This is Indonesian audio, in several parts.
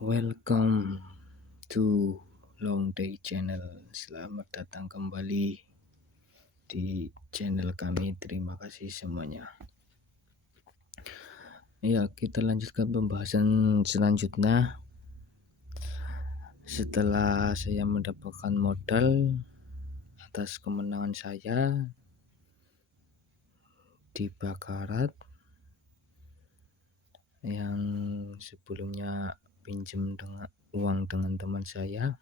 Welcome to Long Day Channel. Selamat datang kembali di channel kami. Terima kasih semuanya. Ya, kita lanjutkan pembahasan selanjutnya. Setelah saya mendapatkan modal atas kemenangan saya di bakarat yang sebelumnya pinjam uang dengan teman saya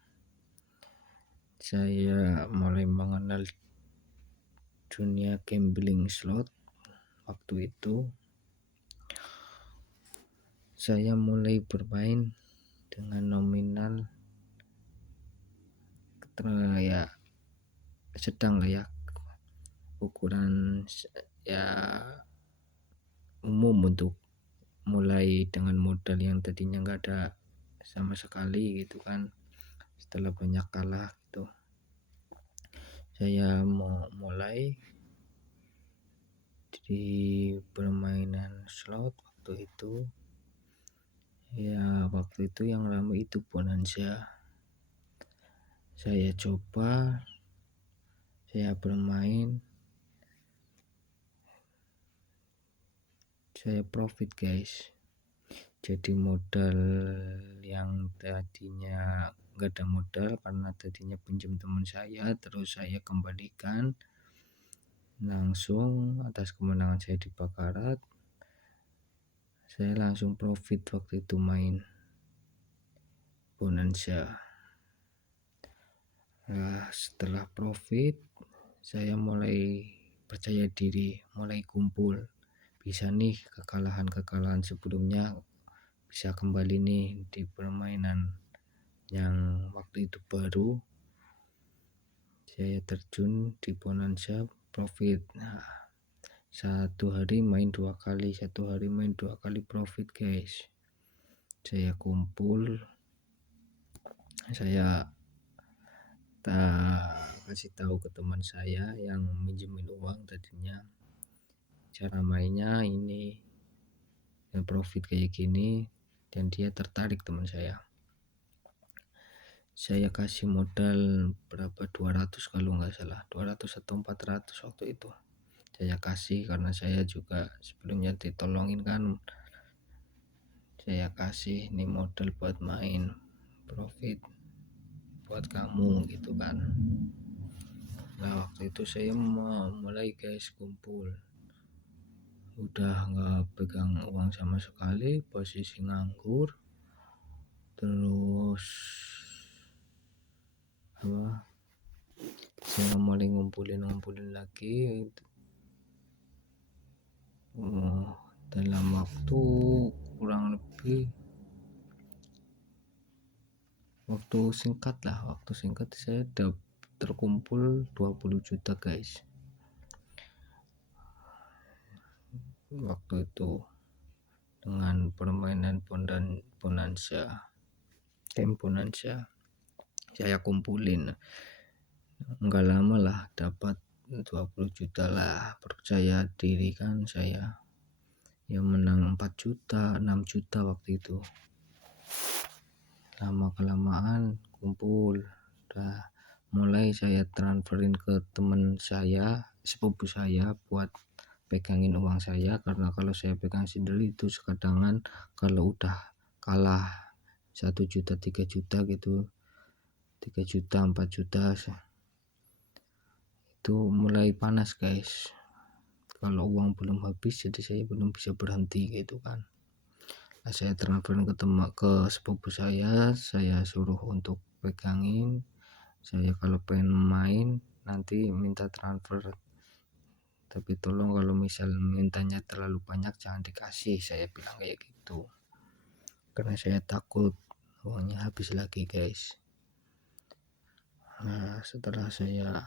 mulai mengenal dunia gambling slot. Waktu itu saya mulai bermain dengan nominal ya sedang lah ya, ukuran ya umum untuk mulai dengan modal yang tadinya nggak ada sama sekali gitu kan. Setelah banyak kalah gitu, saya mau mulai di permainan slot. Waktu itu yang ramai itu Bonanza. Saya coba, saya bermain, saya profit guys. Jadi modal yang tadinya nggak ada modal karena tadinya pinjam teman saya, terus saya kembalikan langsung atas kemenangan saya di bakarat. Saya langsung profit waktu itu main Bonanza. Nah, setelah profit saya mulai percaya diri, mulai kumpul. Bisa nih kekalahan sebelumnya bisa kembali nih di permainan yang waktu itu baru. Saya terjun di Bonanza profit. Nah, satu hari main dua kali profit guys. Saya kumpul, saya kasih tahu ke teman saya yang minjemin uang tadinya, cara mainnya ini, yang profit kayak gini, dan dia tertarik. Teman saya kasih modal berapa, 200 kalau nggak salah, 200 atau 400 waktu itu saya kasih, karena saya juga sebelumnya ditolongin kan. Saya kasih nih modal buat main profit buat kamu gitu kan. Nah, waktu itu saya mulai guys kumpul, udah nggak pegang uang sama sekali, posisi nganggur. Terus saya mulai ngumpulin lagi dalam waktu kurang lebih waktu singkat saya terkumpul 20 juta guys waktu itu dengan permainan Bonanza. Saya kumpulin, nggak lama lah dapat 20 juta lah. Percaya diri kan saya, yang menang 4 juta 6 juta waktu itu. Lama kelamaan kumpul, udah mulai saya transferin ke teman saya, sepupu saya, buat pegangin uang saya, karena kalau saya pegang sendiri itu sekadangan kalau udah kalah 1 juta 3 juta gitu, 3 juta 4 juta itu mulai panas guys. Kalau uang belum habis jadi saya belum bisa berhenti gitu kan. Nah, saya transferin ke sepupu saya suruh untuk pegangin. Saya kalau pengen main nanti minta transfer, tapi tolong kalau misal mintanya terlalu banyak jangan dikasih, saya bilang kayak gitu, karena saya takut uangnya habis lagi guys. Nah, setelah saya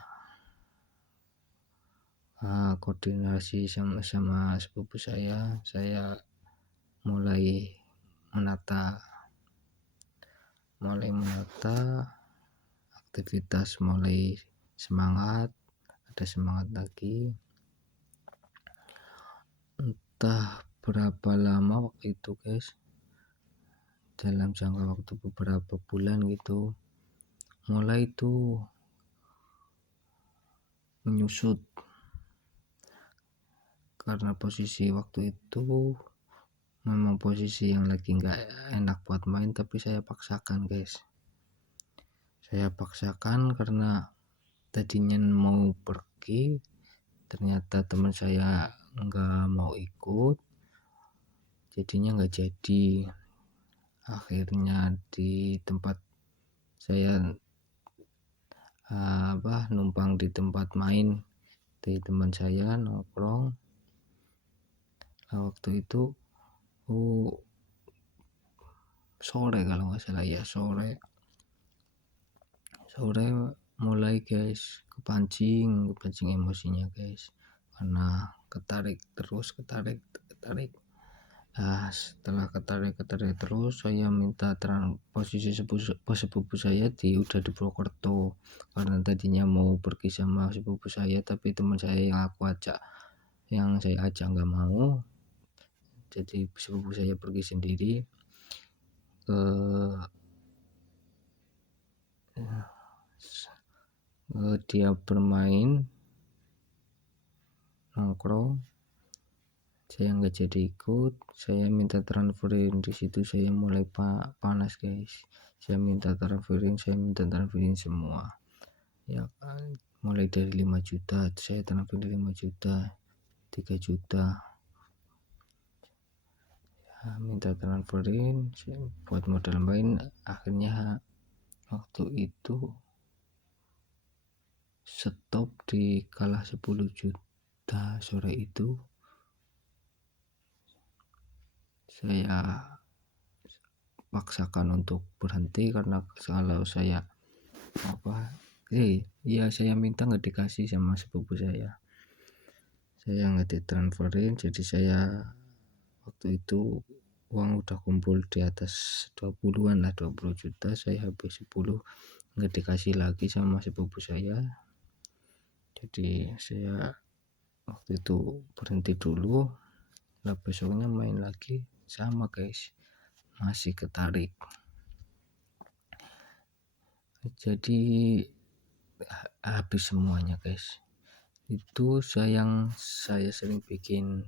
koordinasi sama sepupu saya mulai menata aktivitas, mulai ada semangat lagi. Entah berapa lama waktu itu guys, dalam jangka waktu beberapa bulan gitu mulai tuh menyusut, karena posisi waktu itu memang posisi yang lagi nggak enak buat main, tapi saya paksakan guys. Saya paksakan karena tadinya mau pergi, ternyata teman saya nggak mau ikut, jadinya nggak jadi. Akhirnya di tempat saya numpang di tempat main di teman saya nongkrong. Nah, waktu itu sore kalau nggak salah ya, sore mulai guys kepancing emosinya guys, karena ketarik setelah ketarik terus saya minta posisi sepupu saya udah di Purwokerto, karena tadinya mau pergi sama sepupu saya tapi teman saya yang saya ajak nggak mau, jadi sepupu saya pergi sendiri ke dia bermain nongkrong. Saya nggak jadi ikut, saya minta transferin. Di situ saya mulai panas guys, saya minta transferin semua ya kan, mulai dari 5 juta saya transferin 5 juta, 3 juta ya, minta transferin buat modal main. Akhirnya waktu itu stop di kalah 10 juta. Sore itu saya paksakan untuk berhenti karena kalau saya saya minta nggak dikasih sama sepupu saya nggak ditransferin. Jadi saya waktu itu uang udah kumpul di atas 20-an lah, 20 juta, saya habis 10 nggak dikasih lagi sama sepupu saya. Jadi saya waktu itu berhenti dulu. Nah, besoknya main lagi sama guys, masih ketarik. Jadi habis semuanya guys. Itu saya sering bikin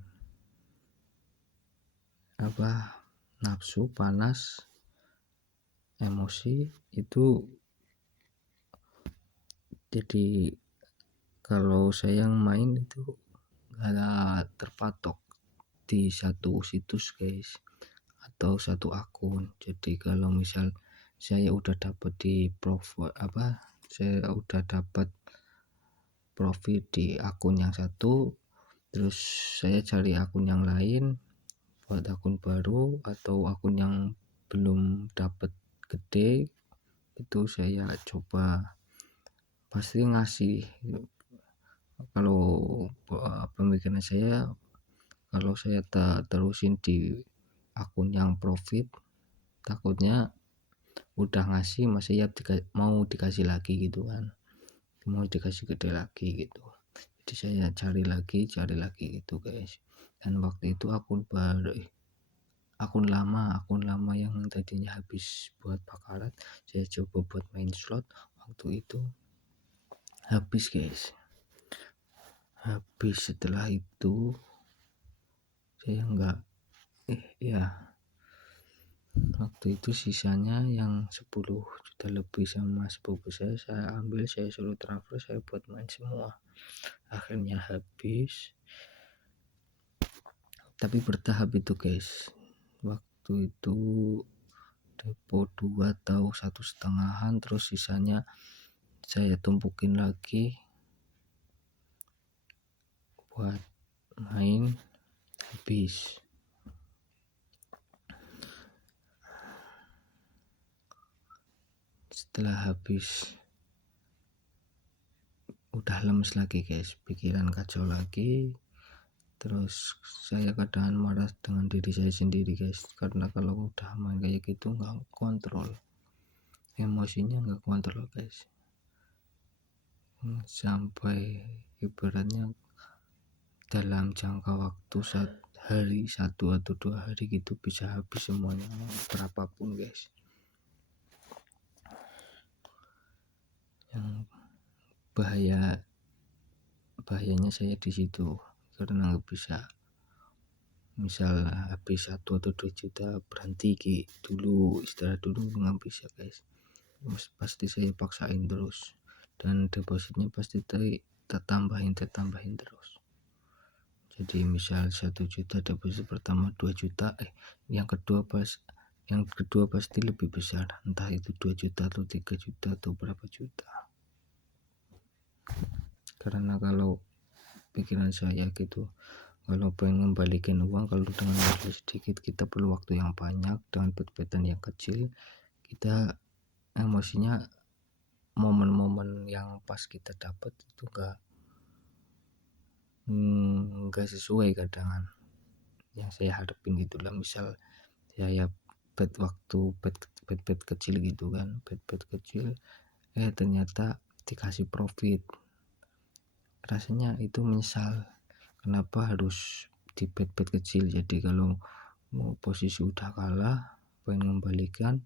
nafsu, panas, emosi itu. Jadi kalau saya main itu nggak terpatok di satu situs guys atau satu akun. Jadi kalau misal saya udah dapat profit di akun yang satu, terus saya cari akun yang lain buat akun baru atau akun yang belum dapat gede, itu saya coba pasti ngasih. Kalau pemikiran saya, kalau saya terusin di akun yang profit, takutnya udah ngasih masih mau dikasih lagi gitu kan, mau dikasih gede lagi gitu. Jadi saya cari lagi gitu guys. Dan waktu itu akun lama yang tadinya habis buat bakarat, saya coba buat main slot. Waktu itu habis guys. Setelah itu saya enggak waktu itu sisanya yang 10 juta lebih sama sepupu saya ambil, saya suruh transfer, saya buat main semua. Akhirnya habis, tapi bertahap itu guys. Waktu itu depo 2 atau 1,5-an, terus sisanya saya tumpukin lagi buat main. Habis setelah habis udah lemes lagi guys, pikiran kacau lagi. Terus saya kadang marah dengan diri saya sendiri guys, karena kalau udah main kayak gitu nggak kontrol emosinya, nggak kontrol guys. Sampai ibaratnya dalam jangka waktu hari 1 atau 2 hari gitu bisa habis semuanya, berapapun guys. Yang bahayanya saya di situ, karena nggak bisa misal habis 1 atau 2 juta berhenti dulu, istirahat dulu, nggak bisa guys. Pasti saya paksain terus, dan depositnya pasti tertambahin terus. Jadi misal 1 juta, deposit pertama 2 juta, yang kedua pasti lebih besar, entah itu 2 juta atau 3 juta atau berapa juta. Karena kalau pikiran saya gitu, kalau pengen ngembalikan uang, kalau dengan modal sedikit kita perlu waktu yang banyak, dengan bet-betan yang kecil kita emosinya, momen-momen yang pas kita dapat itu enggak sesuai kadang yang saya hadapin gitulah. Misal saya bet kecil gitu kan, bet kecil, ternyata dikasih profit, rasanya itu menyesal kenapa harus di bet kecil. Jadi kalau mau posisi udah kalah, pengen mengembalikan,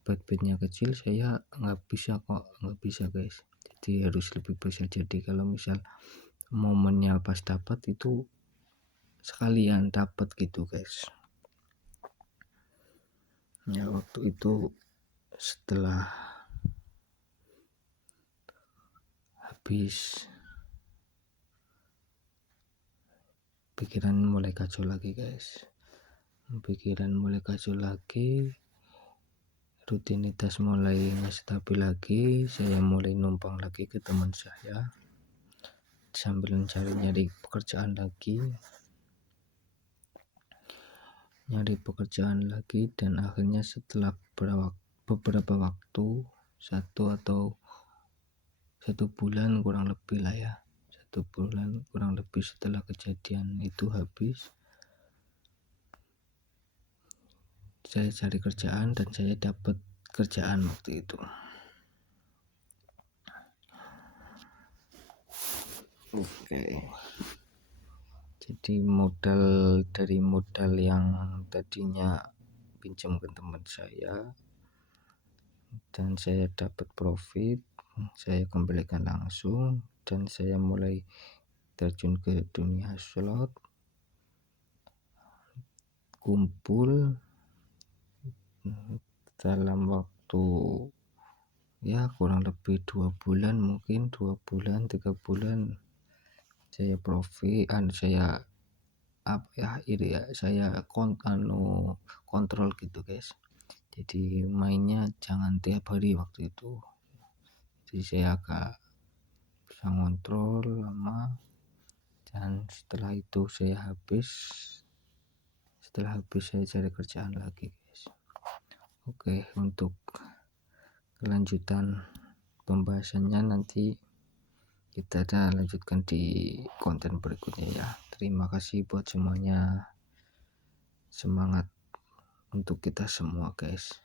bet-betnya kecil, saya nggak bisa guys. Jadi harus lebih besar. Jadi kalau misal momennya pas dapat itu sekalian dapat gitu guys. Ya waktu itu setelah habis, pikiran mulai kacau lagi guys, rutinitas mulai nggak stabil lagi. Saya mulai numpang lagi ke teman saya sambil nyari pekerjaan lagi, dan akhirnya setelah beberapa waktu, 1 bulan kurang lebih lah ya, 1 bulan kurang lebih setelah kejadian itu habis, saya cari kerjaan dan saya dapat kerjaan waktu itu. Oke. Jadi dari modal yang tadinya pinjam ke teman saya dan saya dapat profit, saya kembalikan langsung, dan saya mulai terjun ke dunia slot, kumpul dalam waktu ya kurang lebih 2 bulan, mungkin 2 bulan 3 bulan saya profit. Saya kontrol gitu guys. Jadi mainnya jangan tiap hari waktu itu. Jadi saya agak bisa ngontrol lama, dan setelah habis saya cari kerjaan lagi guys. Oke, untuk kelanjutan pembahasannya nanti kita lanjutkan di konten berikutnya ya. Terima kasih buat semuanya, semangat untuk kita semua guys,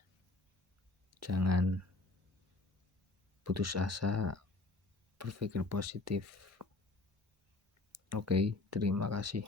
jangan putus asa, berpikir positif. Oke, terima kasih.